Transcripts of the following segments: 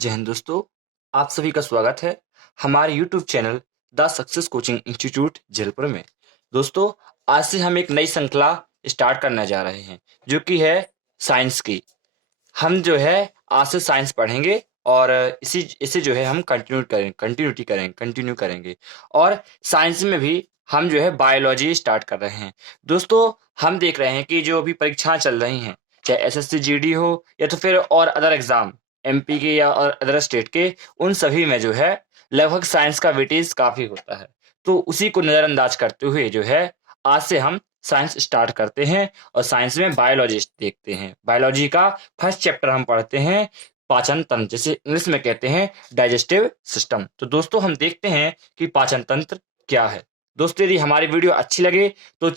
जय हिंद दोस्तों, आप सभी का स्वागत है हमारे YouTube channel the success coaching institute Jaipur में। दोस्तों, आज से हम एक नई श्रृंखला स्टार्ट करने जा रहे हैं जो कि है साइंस की। हम जो है आज से साइंस पढ़ेंगे और इसी इसे जो है हम कंटिन्यू करेंगे और साइंस में भी हम जो है बायोलॉजी स्टार्ट कर रहे हैं। दोस्तों, हम देख रहे हैं कि जो अभी परीक्षाएं चल रही हैं, चाहे एसएससी जीडी हो या तो फिर और अदर एग्जाम एमपी के या और अदर स्टेट के, उन सभी में जो है लगभग साइंस का वेटेज काफी होता है। तो उसी को नजरअंदाज करते हुए जो है आज से हम साइंस स्टार्ट करते हैं और साइंस में बायोलॉजी देखते हैं। बायोलॉजी का फर्स्ट चैप्टर हम पढ़ते हैं पाचन तंत्र, जिसे इंग्लिश में कहते हैं डाइजेस्टिव सिस्टम। तो दोस्तों, हम देखते हैं कि पाचन तंत्र क्या है। दोस्तों, यदि हमारी वीडियो अच्छी लगे तो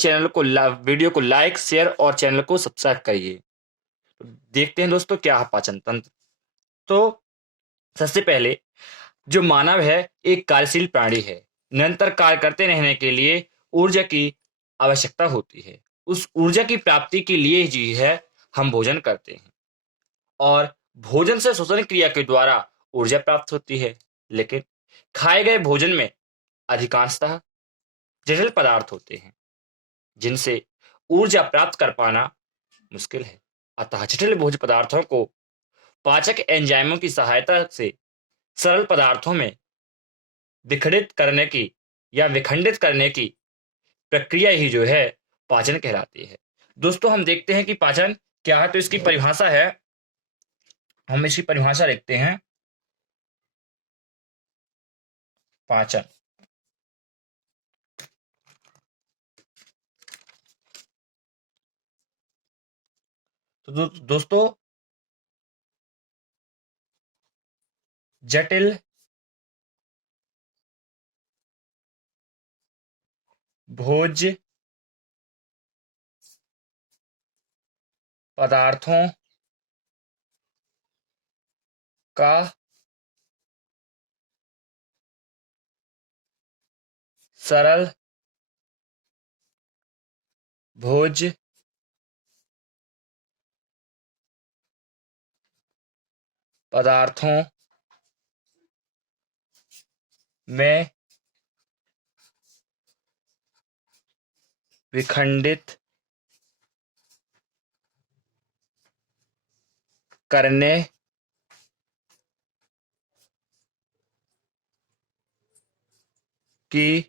वीडियो को लाइक, शेयर और चैनल को सब्सक्राइब करिए। तो देखते हैं दोस्तों क्या है पाचन तंत्र। तो सबसे पहले, जो मानव है एक कार्यशील प्राणी है। निरंतर कार्य करते रहने के लिए ऊर्जा की आवश्यकता होती है। उस ऊर्जा की प्राप्ति के लिए जी है हम भोजन करते हैं और भोजन से श्वसन क्रिया के द्वारा ऊर्जा प्राप्त होती है। लेकिन खाए गए भोजन में अधिकांशतः जटिल पदार्थ होते हैं जिनसे ऊर्जा प्राप्त कर पाना मुश्किल है। अतः जटिल भोज्य पदार्थों को पाचक एंजाइमों की सहायता से सरल पदार्थों में विखंडित करने की या विखंडित करने की प्रक्रिया ही जो है पाचन कहलाती है। दोस्तों, हम देखते हैं कि पाचन क्या है। तो इसकी परिभाषा है, हम इसकी परिभाषा देखते हैं। पाचन, तो दोस्तों, जटिल भोज्य पदार्थों का सरल भोज्य पदार्थों में विखंडित करने की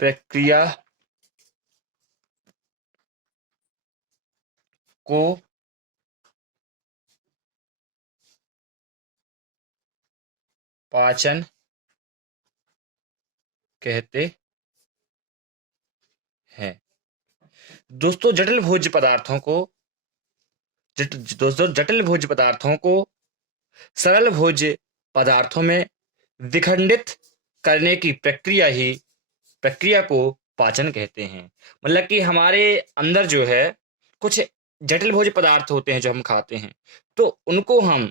प्रक्रिया को पाचन कहते हैं। दोस्तों, जटिल भोज्य पदार्थों को सरल भोज्य पदार्थों में विखंडित करने की प्रक्रिया को पाचन कहते हैं। मतलब कि हमारे अंदर जो है कुछ जटिल भोज्य पदार्थ होते हैं जो हम खाते हैं, तो उनको हम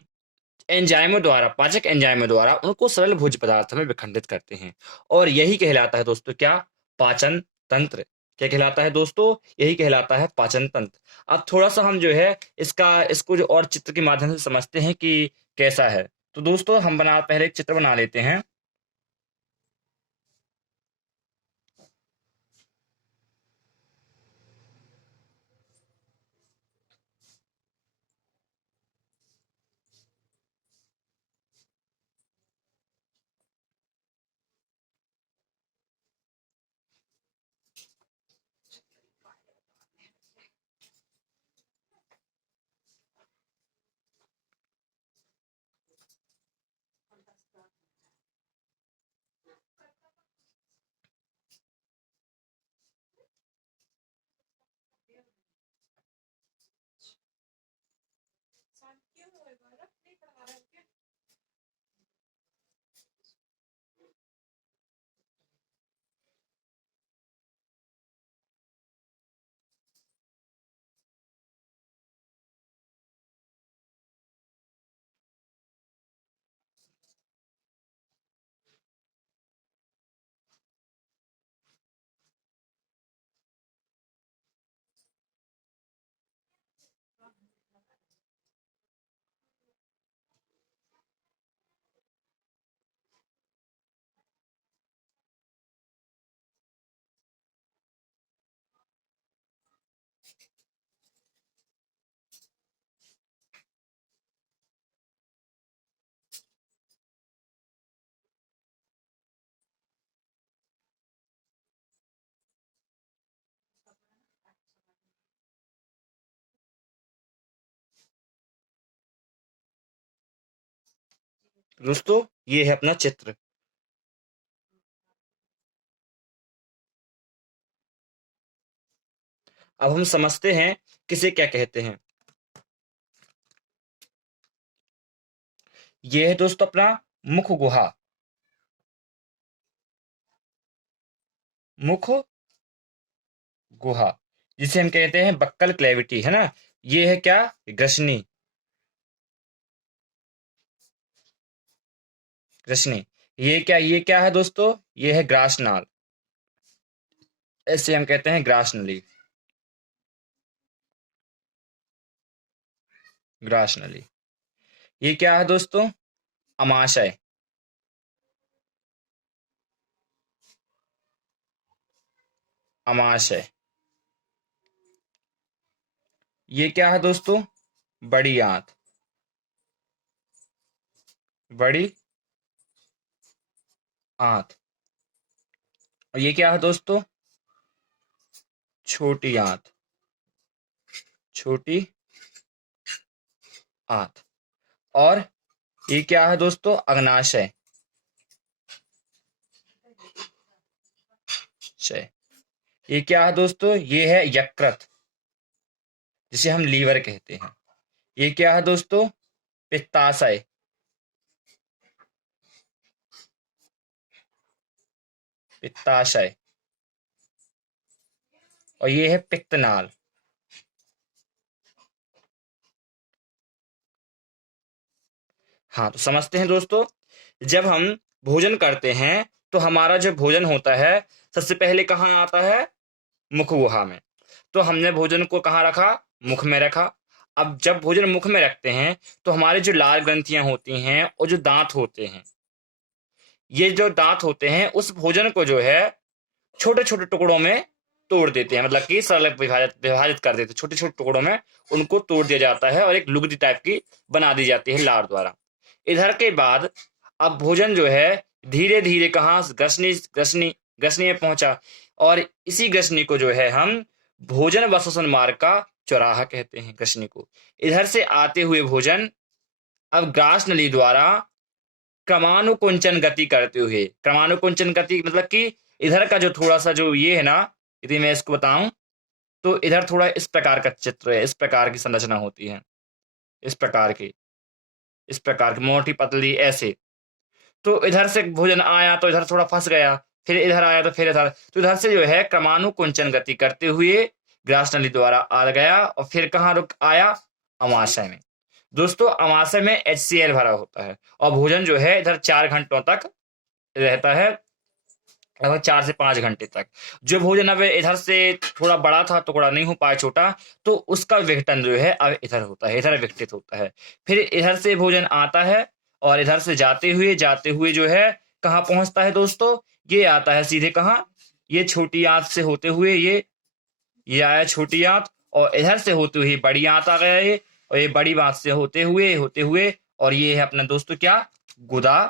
एंजाइमों द्वारा, पाचक एंजाइमों द्वारा उनको सरल भोज्य पदार्थों में विखंडित करते हैं और यही कहलाता है दोस्तों क्या? पाचन तंत्र। क्या कहलाता है दोस्तों? यही कहलाता है पाचन तंत्र। अब थोड़ा सा हम जो है इसको जो और चित्र के माध्यम से समझते हैं कि कैसा है। तो दोस्तों, हम पहले एक चित्र बना लेते हैं। दोस्तों ये है अपना चित्र। अब हम समझते हैं किसे क्या कहते हैं। ये है दोस्तों अपना मुख गुहा। मुख गुहा जिसे हम कहते हैं बक्कल क्लेविटी, है ना। ये है क्या, ग्रसनी। ग्रसनी। ये क्या है दोस्तों, ये है ग्रासनाल। ऐसे हम कहते हैं ग्रास नली। ग्रास नली। ये क्या है दोस्तों, अमाशय। अमाशय। ये क्या है दोस्तों, बड़ी आंत। बड़ी आंत। और ये क्या है दोस्तों, छोटी आंत। छोटी आंत। और ये क्या है दोस्तों, अग्नाशय। शय। ये क्या है दोस्तों, ये है यकृत, जिसे हम लीवर कहते हैं। ये क्या है दोस्तों, पित्ताशय। पित्ताशय। और ये है पित्तनाल। हाँ, तो समझते हैं दोस्तों, जब हम भोजन करते हैं तो हमारा जो भोजन होता है सबसे पहले कहाँ आता है, मुख गुहा में। तो हमने भोजन को कहाँ रखा, मुख में रखा। अब जब भोजन मुख में रखते हैं तो हमारे जो लाल ग्रंथियां होती हैं और जो दांत होते हैं, ये जो दांत होते हैं उस भोजन को जो है छोटे छोटे टुकड़ों में तोड़ देते हैं, मतलब कि सरल विभाजित विभाजित कर देते हैं छोटे छोटे टुकड़ों में। उनको तोड़ दिया जाता है और एक लुगदी टाइप की बना दी जाती है लार द्वारा। इधर के बाद अब भोजन जो है धीरे धीरे कहाँ, ग्रसनी ग्रसनी ग्रसनी में पहुंचा। और इसी ग्रसनी को जो है हम भोजन व श्वसन मार्ग का चौराहा कहते हैं, ग्रसनी को। इधर से आते हुए भोजन अब ग्रास नली द्वारा क्रमानुकुंचन गति करते हुए, क्रमानुकुंचन गति मतलब कि इधर का जो थोड़ा सा जो ये है ना, यदि मैं इसको बताऊं तो इधर थोड़ा इस प्रकार का चित्र है, इस प्रकार की संरचना होती है, इस प्रकार की, इस प्रकार की मोटी पतली ऐसे। तो इधर से भोजन आया तो इधर थोड़ा फंस गया, फिर इधर आया तो फिर इधर, तो इधर से जो है क्रमानुकुंचन गति करते हुए ग्रास नली द्वारा आ गया और फिर कहाँ रुक आया, अमाशय में। दोस्तों अमाशय में HCl भरा होता है और भोजन जो है इधर 4 घंटों तक रहता है, लगभग 4 से 5 घंटे तक। जो भोजन अब इधर से थोड़ा बड़ा था, टुकड़ा नहीं हो पाया छोटा, तो उसका विघटन जो है अब इधर होता है, इधर विघटित होता है। फिर इधर से भोजन आता है और इधर से जाते हुए जो है कहाँ पहुंचता है दोस्तों, ये आता है सीधे कहाँ, ये छोटी आंत से होते हुए ये आया छोटी आंत, और इधर से होते हुए बड़ी आंत आ गया ये, और ये बड़ी आंत से होते हुए और ये है अपना दोस्तों क्या, गुदा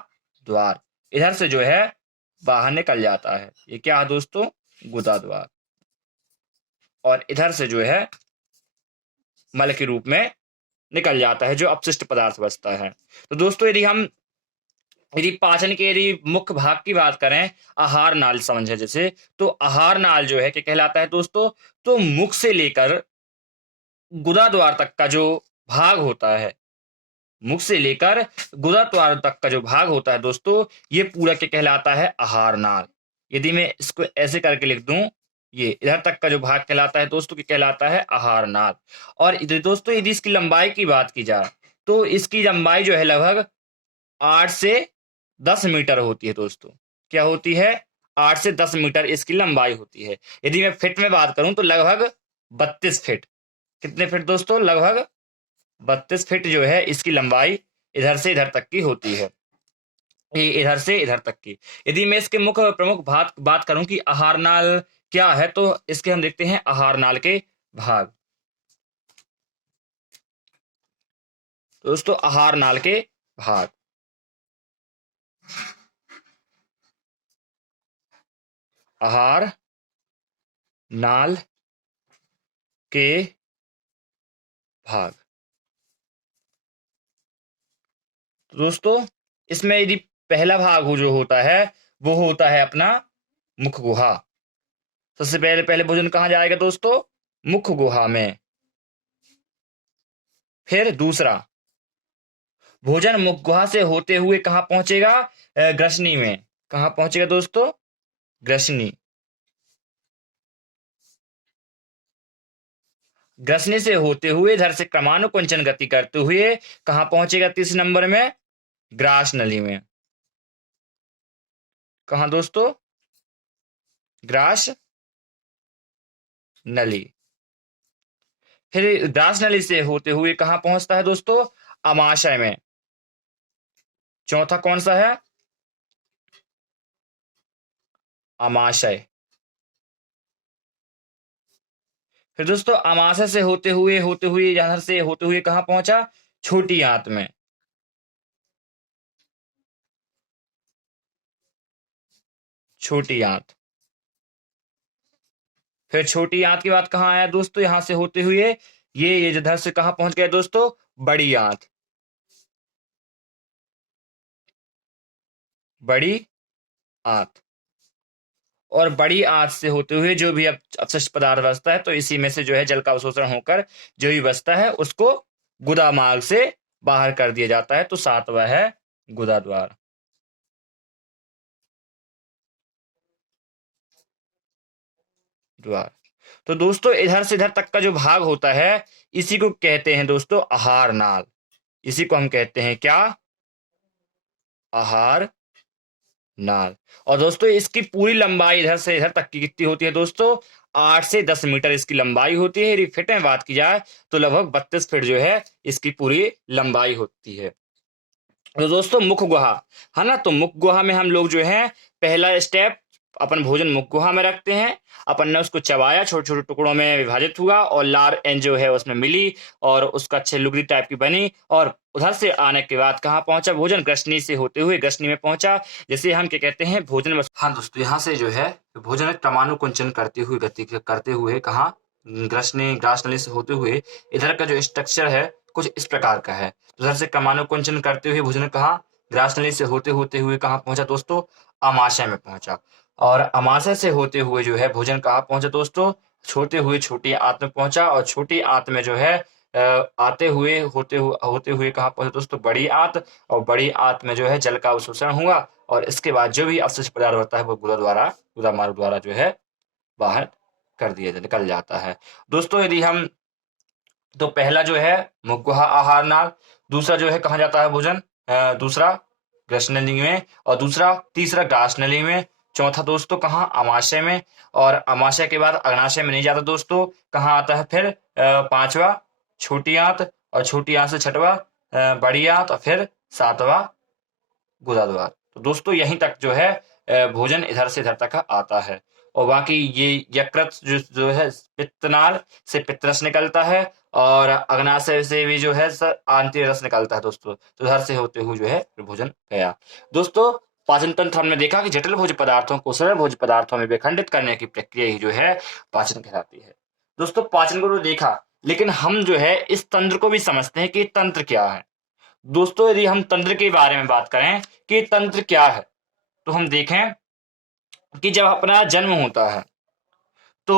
द्वार। इधर से जो है बाहर निकल जाता है, ये क्या है दोस्तों, गुदा द्वार। और इधर से जो है मल के रूप में निकल जाता है, जो अपशिष्ट पदार्थ बचता है। तो दोस्तों यदि पाचन के यदि मुख्य भाग की बात करें, आहार नाल समझे जैसे, तो आहार नाल जो है क्या कहलाता है दोस्तों, तो मुख से लेकर गुदा द्वार तक का जो भाग होता है, मुख से लेकर गुदा द्वार तक का जो भाग होता है दोस्तों, ये पूरा क्या कहलाता है, आहार नाल। यदि मैं इसको ऐसे करके लिख दूं, ये इधर तक का जो भाग कहलाता है दोस्तों, क्या कहलाता है, आहार नाल। और दोस्तों यदि इसकी लंबाई की बात की जाए तो इसकी लंबाई जो है लगभग 8 से 10 मीटर होती है दोस्तों। क्या होती है, 8 से 10 मीटर इसकी लंबाई होती है। यदि मैं फिट में बात करूं तो लगभग 32 फीट। कितने फीट दोस्तों, लगभग 32 फीट जो है इसकी लंबाई इधर से इधर तक की होती है, ये इधर से इधर तक की। यदि मैं इसके मुख्य प्रमुख बात बात करूं कि आहार नाल क्या है, तो इसके हम देखते हैं आहार नाल के भाग। दोस्तों आहार नाल के भाग, आहार नाल के भाग। दोस्तों इसमें यदि पहला भाग हो जो होता है वो होता है अपना मुख गुहा। सबसे पहले पहले भोजन कहाँ जाएगा दोस्तों? मुख गुहा में। फिर दूसरा, भोजन मुख गुहा से होते हुए कहाँ पहुंचेगा? ग्रसनी में। कहाँ पहुंचेगा दोस्तों? ग्रसनी। ग्रसनी से होते हुए इधर से क्रमानुकुंचन गति करते हुए कहाँ पहुंचेगा तीसरे नंबर में? ग्रास नली में। कहाँ दोस्तों? ग्रास नली। फिर ग्रास नली से होते हुए कहाँ पहुंचता है दोस्तों? अमाशय में। चौथा कौन सा है? अमाशय। फिर दोस्तों अमाशय से होते हुए यहां से होते हुए कहाँ पहुंचा? छोटी आंत में। छोटी आंत। फिर छोटी आंत के बाद कहाँ आया दोस्तों? यहां से होते हुए ये इधर से कहाँ पहुंच गया दोस्तों? बड़ी आंत। बड़ी आंत। और बड़ी आंत से होते हुए जो भी अपशिष्ट पदार्थ बचता है तो इसी में से जो है जल का अवशोषण होकर जो भी बचता है उसको गुदा मार्ग से बाहर कर दिया जाता है। तो सातवां है गुदा द्वार। द्वार। तो दोस्तों इधर से इधर तक का जो भाग होता है इसी को कहते हैं दोस्तों आहार नाल। इसी को हम कहते हैं क्या? आहार नाल। और दोस्तों इसकी पूरी लंबाई इधर से इधर तक की कितनी होती है दोस्तों? 8 से 10 मीटर इसकी लंबाई होती है। यदि फिट में बात की जाए तो लगभग 32 फीट जो है इसकी पूरी लंबाई होती है। तो दोस्तों मुख गुहा है ना, तो मुख गुहा में हम लोग जो है पहला स्टेप अपन भोजन मुख गुहा में रखते हैं। अपन ने उसको चबाया, छोटे छोटे टुकड़ों में विभाजित हुआ और लार एन जो है उसमें मिली और उसका अच्छे लुगदी टाइप की बनी। और उधर से आने के बाद कहाँ पहुंचा भोजन? ग्रसनी से होते हुए ग्रसनी में पहुंचा। जैसे हम क्या कहते हैं भोजन हाँ दोस्तों यहाँ से जो है भोजन क्रमानुकुंचन करते हुए गति करते हुए कहाँ ग्रसनी ग्रास नली से होते हुए इधर का जो स्ट्रक्चर है कुछ इस प्रकार का है। उधर से क्रमानुकुंचन करते हुए भोजन कहाँ ग्रास नली से होते होते हुए कहाँ पहुंचा दोस्तों? अमाशय में पहुंचा। और अमाशय से होते हुए जो है भोजन कहाँ पहुंचा दोस्तों? छोटे हुए छोटी आंत में पहुंचा। और छोटी आंत में जो है आते हुए होते हुए कहाँ पहुंचा दोस्तों? बड़ी आंत। और बड़ी आंत में जो है जल का अवशोषण हुआ और इसके बाद जो भी अवशिष्ट पदार्थ होता है वो गुदा मार्ग द्वारा जो है बाहर कर दिया निकल जाता है। दोस्तों यदि हम तो पहला जो है मुखगुहा आहार नाल, दूसरा जो है कहाँ जाता है भोजन? दूसरा ग्रसनली में, और दूसरा तीसरा ग्रासनली में, चौथा दोस्तों कहाँ? अमाशय में। और अमाशय के बाद अग्नाशय में नहीं जाता दोस्तों, कहाँ आता है फिर? पांचवा छोटी आंत, और छोटी आंत से छठवा बड़ी आंत, और फिर सातवां गुदा द्वार। तो दोस्तों यहीं तक जो है भोजन इधर से इधर तक आता है। और बाकी ये यकृत जो है पित्तनाल से पित्तरस निकलता है और अग्नाशय से भी जो है आंतरिक रस निकलता है दोस्तों। तो इधर से होते हुए जो है भोजन गया। दोस्तों पाचन तंत्र हमने देखा कि जटिल भोज्य पदार्थों को सरल भोज्य पदार्थों में विखंडित करने की प्रक्रिया ही जो है पाचन कहलाती है। दोस्तों पाचन को तो देखा, लेकिन हम जो है इस तंत्र को भी समझते हैं कि तंत्र क्या है। दोस्तों यदि हम तंत्र के बारे में बात करें कि तंत्र क्या है, तो हम देखें कि जब अपना जन्म होता है तो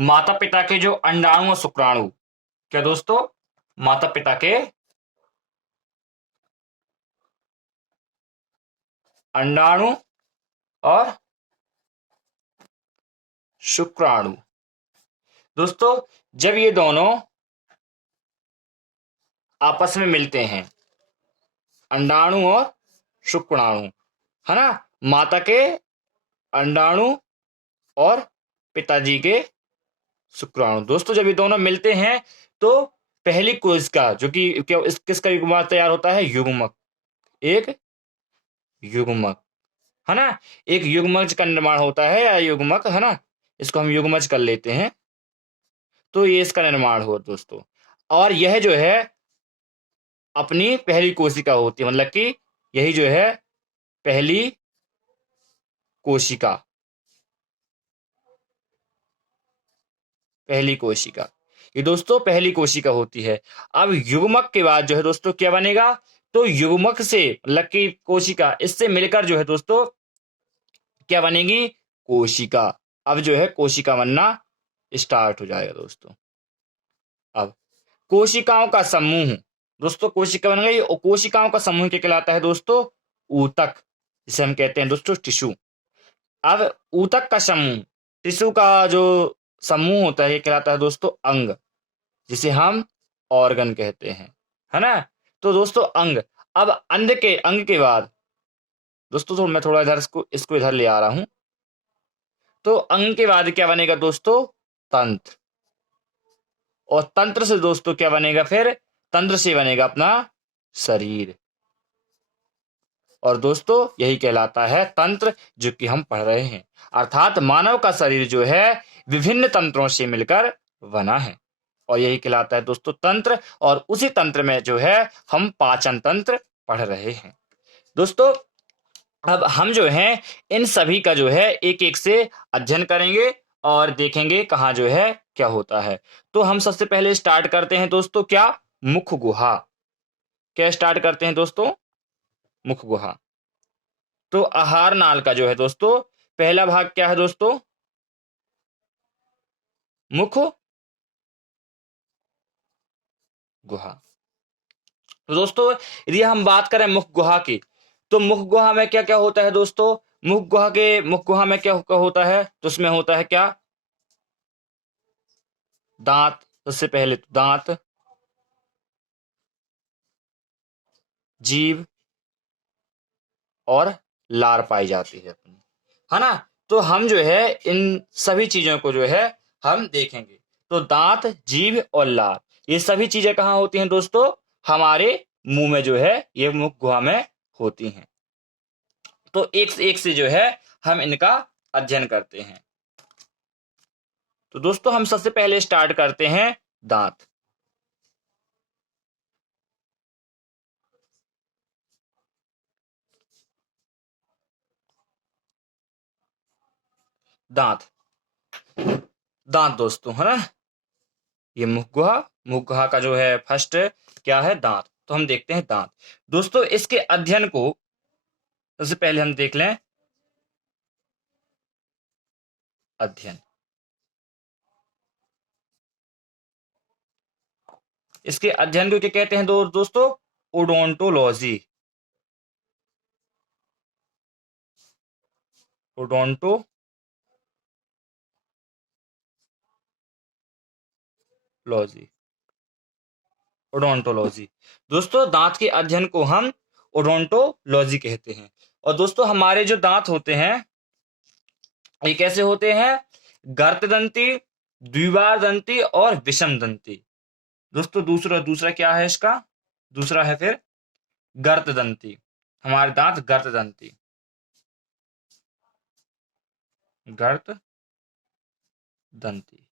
माता पिता के जो अंडाणु और शुक्राणु, क्या दोस्तों? माता पिता के अंडाणु और शुक्राणु। दोस्तों जब ये दोनों आपस में मिलते हैं, अंडाणु और शुक्राणु, है ना, माता के अंडाणु और पिताजी के शुक्राणु। दोस्तों जब ये दोनों मिलते हैं तो पहली कोशिका जो कि क्या किसका युग्मक तैयार होता है? युग्मक। एक युग्मक, है ना, एक युग्मज का निर्माण होता है या युग्मक, है ना, इसको हम युग्मज कर लेते हैं। तो ये इसका निर्माण हुआ दोस्तों। और यह जो है अपनी पहली कोशिका होती है, मतलब कि यही जो है पहली कोशिका। पहली कोशिका, ये दोस्तों पहली कोशिका होती है। अब युग्मक के बाद जो है दोस्तों क्या बनेगा? तो युग्मक से मतलब कि कोशिका, इससे मिलकर जो है दोस्तों क्या बनेगी, कोशिका। अब जो है कोशिका बनना स्टार्ट हो जाएगा दोस्तों। अब कोशिकाओं का समूह, दोस्तों कोशिका बन गई, और कोशिकाओं का समूह क्या कहलाता है दोस्तों, ऊतक, जिसे हम कहते हैं दोस्तों टिश्यू। अब ऊतक का समूह, टिश्यू का जो समूह होता है ये कहलाता है दोस्तों अंग, जिसे हम ऑर्गन कहते हैं, है ना। तो दोस्तों अंग, अब अंग के बाद दोस्तों, तो मैं थोड़ा इधर इसको इधर ले आ रहा हूं। तो अंग के बाद क्या बनेगा दोस्तों, तंत्र। और तंत्र से दोस्तों क्या बनेगा, फिर तंत्र से बनेगा अपना शरीर। और दोस्तों यही कहलाता है तंत्र, जो कि हम पढ़ रहे हैं। अर्थात मानव का शरीर जो है विभिन्न तंत्रों से मिलकर बना है, और यही कहलाता है दोस्तों तंत्र। और उसी तंत्र में जो है हम पाचन तंत्र पढ़ रहे हैं दोस्तों। अब हम जो है इन सभी का जो है एक एक से अध्ययन करेंगे और देखेंगे कहाँ जो है क्या होता है। तो हम सबसे पहले स्टार्ट करते हैं दोस्तों, क्या, मुख गुहा। क्या स्टार्ट करते हैं दोस्तों, मुख गुहा। तो आहार नाल का जो है दोस्तों पहला भाग क्या है दोस्तों, मुख गुहा। तो दोस्तों यदि हम बात करें मुख गुहा की, तो मुख गुहा में क्या क्या होता है दोस्तों, मुख गुहा में क्या क्या होता है, तो उसमें होता है क्या, दांत। सबसे पहले तो दांत, जीभ और लार पाई जाती है अपनी, है ना। तो हम जो है इन सभी चीजों को जो है हम देखेंगे। तो दांत, जीभ और लार, ये सभी चीजें कहाँ होती हैं दोस्तों, हमारे मुंह में जो है ये मुख गुहा में होती हैं। तो एक से जो है हम इनका अध्ययन करते हैं। तो दोस्तों हम सबसे पहले स्टार्ट करते हैं दांत। दांत, दांत दोस्तों, है ना, ये मुख गुहा का जो है फर्स्ट क्या है, दांत। तो हम देखते हैं दांत। दोस्तों इसके अध्ययन को सबसे पहले हम देख लें, अध्ययन। इसके अध्ययन को क्या कहते हैं दोस्तों, ओडोंटोलॉजी। Odontology, odontology. दोस्तों दांत के अध्ययन को हम ओडोंटोलॉजी कहते हैं। और दोस्तों हमारे जो दांत होते हैं ये कैसे होते हैं, गर्त दंती, द्विबार दंती और विषम दंती। दोस्तों दूसरा दूसरा क्या है इसका, दूसरा है फिर गर्त दंती। हमारे दांत गर्त दंती, गर्त दंती।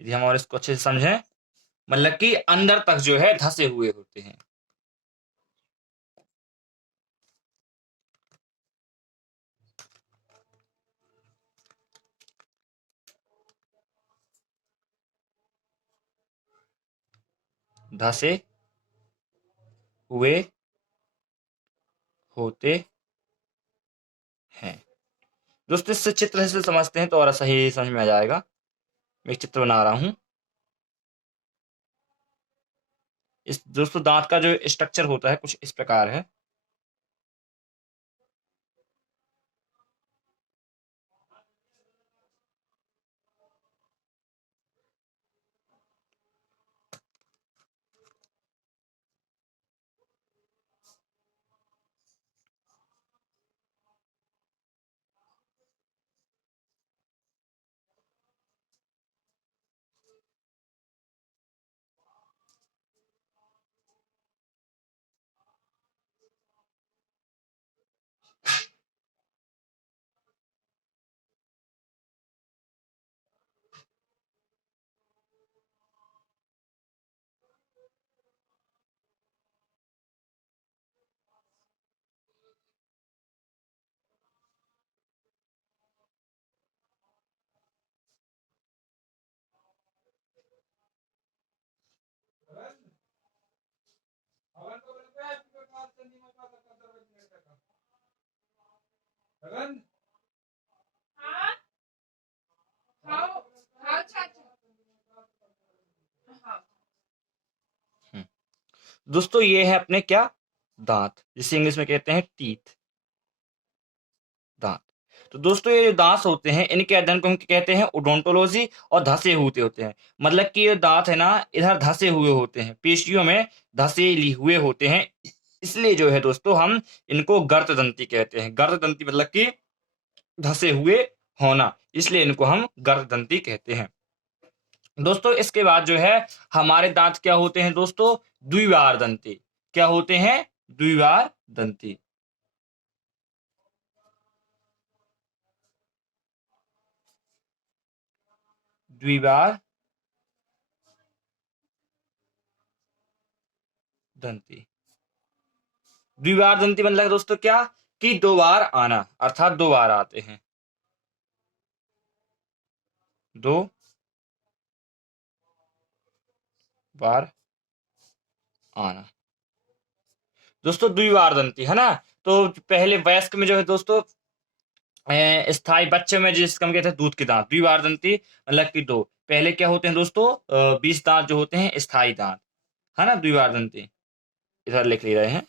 यदि हम और इसको अच्छे से समझें, मतलब कि अंदर तक जो है धसे हुए होते हैं। धसे हुए होते हैं दोस्तों। इससे चित्र से समझते हैं तो और सही समझ में आ जाएगा। मैं एक चित्र बना रहा हूं। इस दोस्तों दांत का जो स्ट्रक्चर होता है कुछ इस प्रकार है। हम्म। दोस्तों ये है अपने क्या, दांत, जिसे इंग्लिश में कहते हैं टीथ, दांत। तो दोस्तों ये जो दांत होते हैं इनके अध्ययन को हम कहते हैं ओडोंटोलॉजी, और धसे हुए होते हैं। मतलब कि ये दांत है ना, इधर धसे हुए होते हैं, पेशियों में धसे हुए होते हैं, इसलिए जो है दोस्तों हम इनको गर्तदंती कहते हैं। गर्तदंती मतलब कि धसे हुए होना, इसलिए इनको हम गर्तदंती कहते हैं। दोस्तों इसके बाद जो है हमारे दांत क्या होते हैं दोस्तों, द्विवार दंती। क्या होते हैं, द्विवार दंती। द्विवार दंती। द्विवार दंती मतलब है दोस्तों क्या, कि दो बार आना, अर्थात दो बार आते हैं, दो बार आना। दोस्तों द्विवार दंती है ना, तो पहले वयस्क में जो है दोस्तों स्थायी, बच्चे में जिसका हम कहते हैं दूध के दांत, द्विवार दंती मतलब कि दो। पहले क्या होते हैं दोस्तों, 20 दांत जो होते हैं स्थायी दांत, है ना, द्विवार दंती। इधर लिख ले रहे हैं,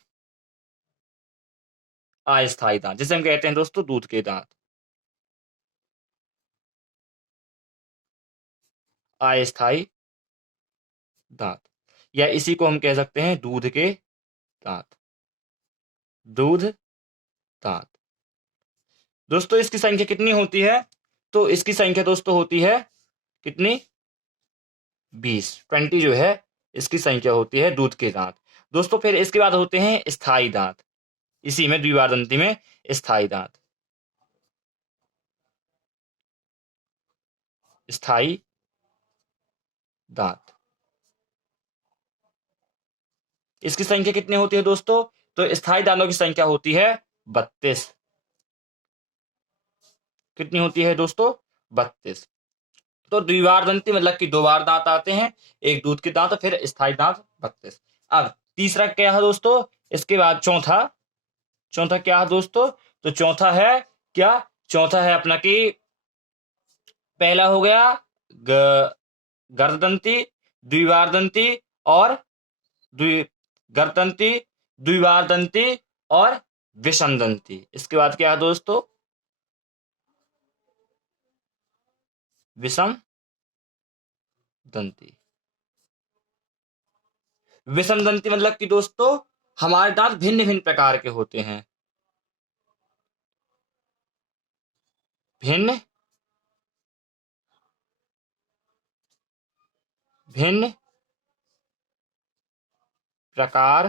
अस्थायी दांत जिसे हम कहते हैं दोस्तों दूध के दांत, अस्थायी दांत, या इसी को हम कह सकते हैं दूध के दांत, दूध दांत। दोस्तों इसकी संख्या कितनी होती है, तो इसकी संख्या दोस्तों होती है कितनी, 20 जो है इसकी संख्या होती है दूध के दांत। दोस्तों फिर इसके बाद होते हैं स्थायी दांत, इसी में द्विवार दंती में स्थायी दांत, स्थायी दांत। इसकी संख्या कितनी होती है दोस्तों, तो स्थायी दांतों की संख्या होती है 32। कितनी होती है दोस्तों, 32। तो द्विवार दंती मतलब कि दो बार दांत आते हैं, एक दूध के दांत फिर स्थायी दांत 32। अब तीसरा क्या है दोस्तों, इसके बाद चौथा, चौथा क्या है दोस्तों, तो चौथा है क्या, चौथा है अपना कि पहला हो गया गर्ददंती, द्विवार दंती, और द्वि गर्दंती, द्विवार दंती, और विषम दंती। इसके बाद क्या है दोस्तों, विषम दंती। विषम दंती मतलब कि दोस्तों हमारे दांत भिन्न भिन्न प्रकार के होते हैं, भिन्न भिन्न प्रकार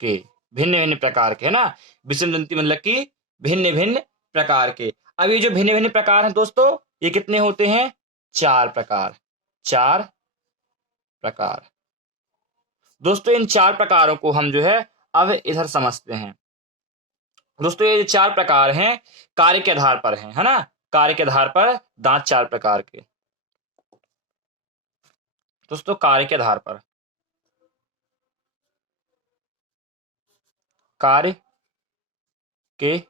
के, भिन्न भिन्न प्रकार के, है ना। विषम दंती मतलब कि भिन्न भिन्न प्रकार के। अब ये जो भिन्न भिन्न प्रकार हैं दोस्तों, ये कितने होते हैं, 4 प्रकार, 4 प्रकार। दोस्तों इन 4 प्रकारों को हम जो है अब इधर समझते हैं। दोस्तों ये जो 4 प्रकार हैं कार्य के आधार पर हैं, है ना, कार्य के आधार पर दांत 4 प्रकार के। दोस्तों कार्य के आधार पर, कार्य के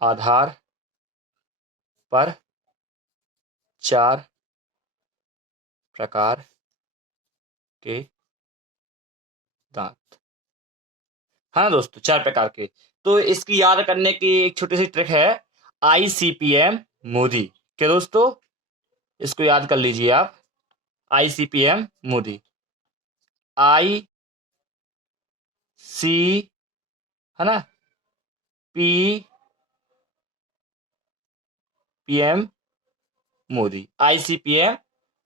आधार पर 4 प्रकार के दांत, हाँ दोस्तों 4 प्रकार के। तो इसकी याद करने की एक छोटी सी ट्रिक है, ICPM मोदी। क्या दोस्तों, इसको याद कर लीजिए आप, ICPM मोदी, IC, है ना, PPM मोदी, ICPM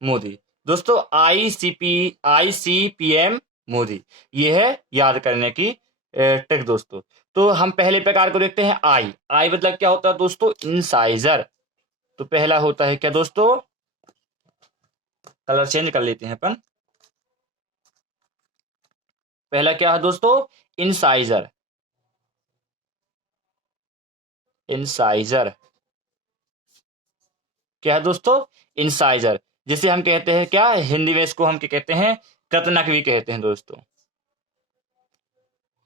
मोदी। दोस्तों ICPM मोदी, ये है याद करने की ट्रिक दोस्तों। तो हम पहले प्रकार को देखते हैं, आई। आई मतलब क्या होता है दोस्तों, इंसाइजर। तो पहला होता है क्या दोस्तों, कलर चेंज कर लेते हैं अपन, पहला क्या है दोस्तों, इंसाइजर, इंसाइजर। क्या है दोस्तों, इंसाइजर, जिसे हम कहते हैं क्या, हिंदी में इसको हम क्या कहते हैं, कृतनक भी कहते हैं दोस्तों,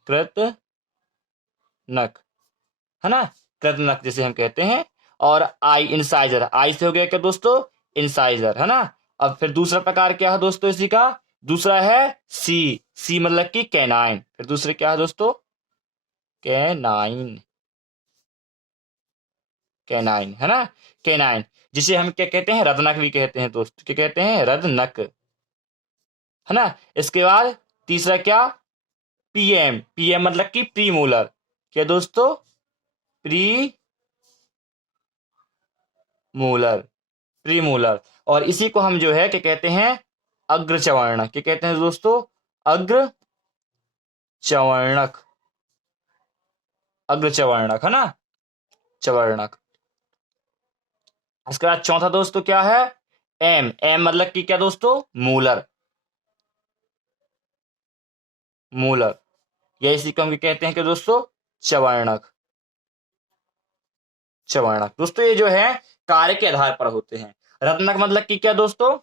कृतनक, है ना, कृतनक जिसे हम कहते हैं। और आई इंसाइजर, आई से हो गया क्या दोस्तों, इंसाइजर, है ना। अब फिर दूसरा प्रकार क्या है दोस्तों इसी का, दूसरा है सी, सी मतलब कि कैनाइन। फिर दूसरे क्या है दोस्तों, कैनाइन, कैनाइन, है ना, कैनाइन, जिसे हम क्या कहते हैं, रदनक भी कहते हैं दोस्तों, क्या कहते हैं, रदनक, है ना। इसके बाद तीसरा क्या, पीएम, पीएम मतलब कि प्रीमोलर, क्या दोस्तों, प्री मोलर, प्रीमोलर। और इसी को हम जो है क्या कहते हैं, अग्रचवर्णक, क्या कहते हैं दोस्तों, अग्रचवर्णक, अग्रचवर्णक, है ना, चवर्णक। इसके बाद चौथा दोस्तों क्या है, एम, एम मतलब कि क्या दोस्तों, मूलर, मूलर, या इसी को हम क्या कहते हैं कि दोस्तों, चवर्णक, चवर्णक। दोस्तों ये जो है कार्य के आधार पर होते हैं। रत्नक मतलब कि क्या दोस्तों,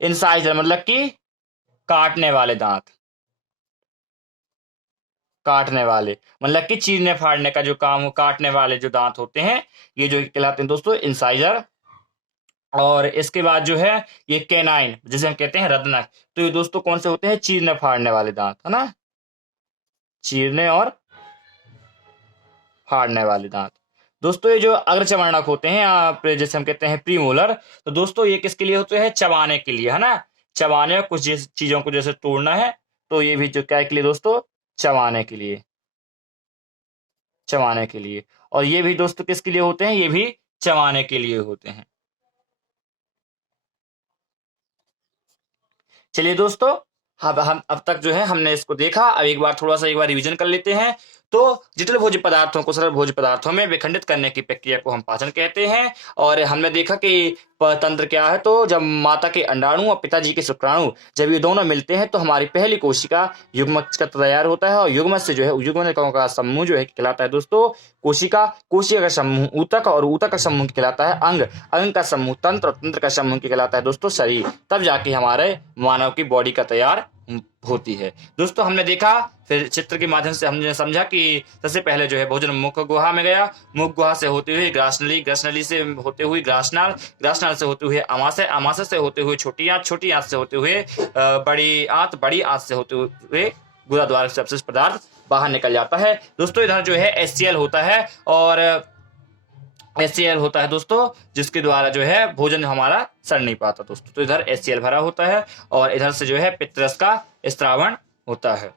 इंसाइजर मतलब कि काटने वाले दांत, काटने वाले मतलब कि चीरने फाड़ने का जो काम हो, काटने वाले जो दांत होते हैं, ये जो कहलाते हैं दोस्तों इंसाइजर। और इसके बाद जो है ये कैनाइन जिसे हम कहते हैं रत्नक। तो ये दोस्तों कौन से होते हैं, चीरने फाड़ने वाले दांत, है ना, चीरने और फाड़ने वाले दांत। दोस्तों ये जो अग्रचवर्णक होते हैं आप जैसे हम कहते हैं प्रीमोलर, तो दोस्तों ये किसके लिए होते हैं, चबाने के लिए, है ना, चबाने और कुछ चीजों को जैसे तोड़ना है, तो ये भी जो क्या के लिए दोस्तों, चबाने के लिए, चबाने के लिए। और ये भी दोस्तों किसके लिए होते हैं, ये भी चबाने के लिए होते हैं। चलिए दोस्तों, हम अब तक जो है हमने इसको देखा। अब एक बार थोड़ा सा एक बार रिवीजन कर लेते हैं। तो जटिल भोज्य पदार्थों को सरल भोज्य पदार्थों में विखंडित करने की प्रक्रिया को हम पाचन कहते हैं। और हमने देखा कि तंत्र क्या है, तो जब माता के अंडाणु और पिताजी के शुक्राणु जब ये दोनों मिलते हैं तो हमारी पहली कोशिका युग्मक का तैयार होता है। और युग्मक से जो है युग्मकों का समूह जो है कहलाता है दोस्तों कोशिका, कोशिका का समूह ऊतक, और ऊतक का समूह कहलाता है अंग, अंग का समूह तंत्र, और तंत्र का समूह कहलाता है दोस्तों शरीर। तब जाके हमारे मानव की बॉडी का तैयार होती है। दोस्तों हमने देखा, फिर चित्र के माध्यम से हमने समझा कि सबसे पहले जो है भोजन मुख गुहा में गया, मुख गुहा से होते हुए ग्रासनली, ग्रासनली से होते हुए ग्रासनाल, ग्रासनाल से होते हुए आमाशय, आमाशय से होते हुए छोटी आंत, छोटी आंत से होते हुए बड़ी आंत, बड़ी आंत से होते हुए गुदा द्वारा से अपशिष्ट पदार्थ बाहर निकल जाता है। दोस्तों इधर जो है HCl होता है, और HCl होता है दोस्तों जिसके द्वारा जो है भोजन हमारा सड़ नहीं पाता दोस्तों। तो इधर HCl भरा होता है, और इधर से जो है पित्तरस का स्त्रावण होता है।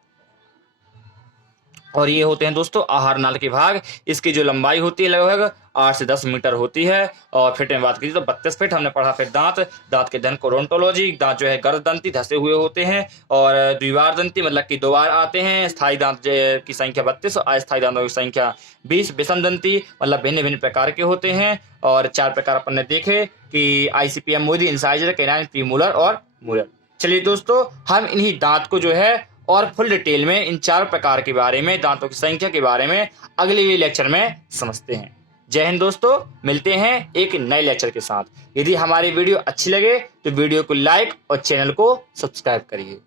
और ये होते हैं दोस्तों आहार नाल के भाग। इसकी जो लंबाई होती है लगभग 8 से 10 मीटर होती है। और फिट में बात कीजिए तो 32 फीट हमने पढ़ा। फिर दांत, दांत के धन कोरोंटोलॉजी, दांत जो है गर्दंती धसे हुए होते हैं, और द्विवार दंती मतलब कि 2 बार आते हैं। स्थायी दांत की संख्या 32 और अस्थायी दांतों की संख्या 20। विषम दंती मतलब भिन्न भिन्न प्रकार के होते हैं, और 4 प्रकार अपन ने देखे कि ICPM Modi, incisor, canine, premolar और मोलर। चलिए दोस्तों हम इन्हीं दांत को जो है और फुल डिटेल में इन 4 प्रकार के बारे में, दांतों की संख्या के बारे में अगले लेक्चर में समझते हैं। जय हिंद दोस्तों, मिलते हैं एक नए लेक्चर के साथ। यदि हमारी वीडियो अच्छी लगे तो वीडियो को लाइक और चैनल को सब्सक्राइब करिए।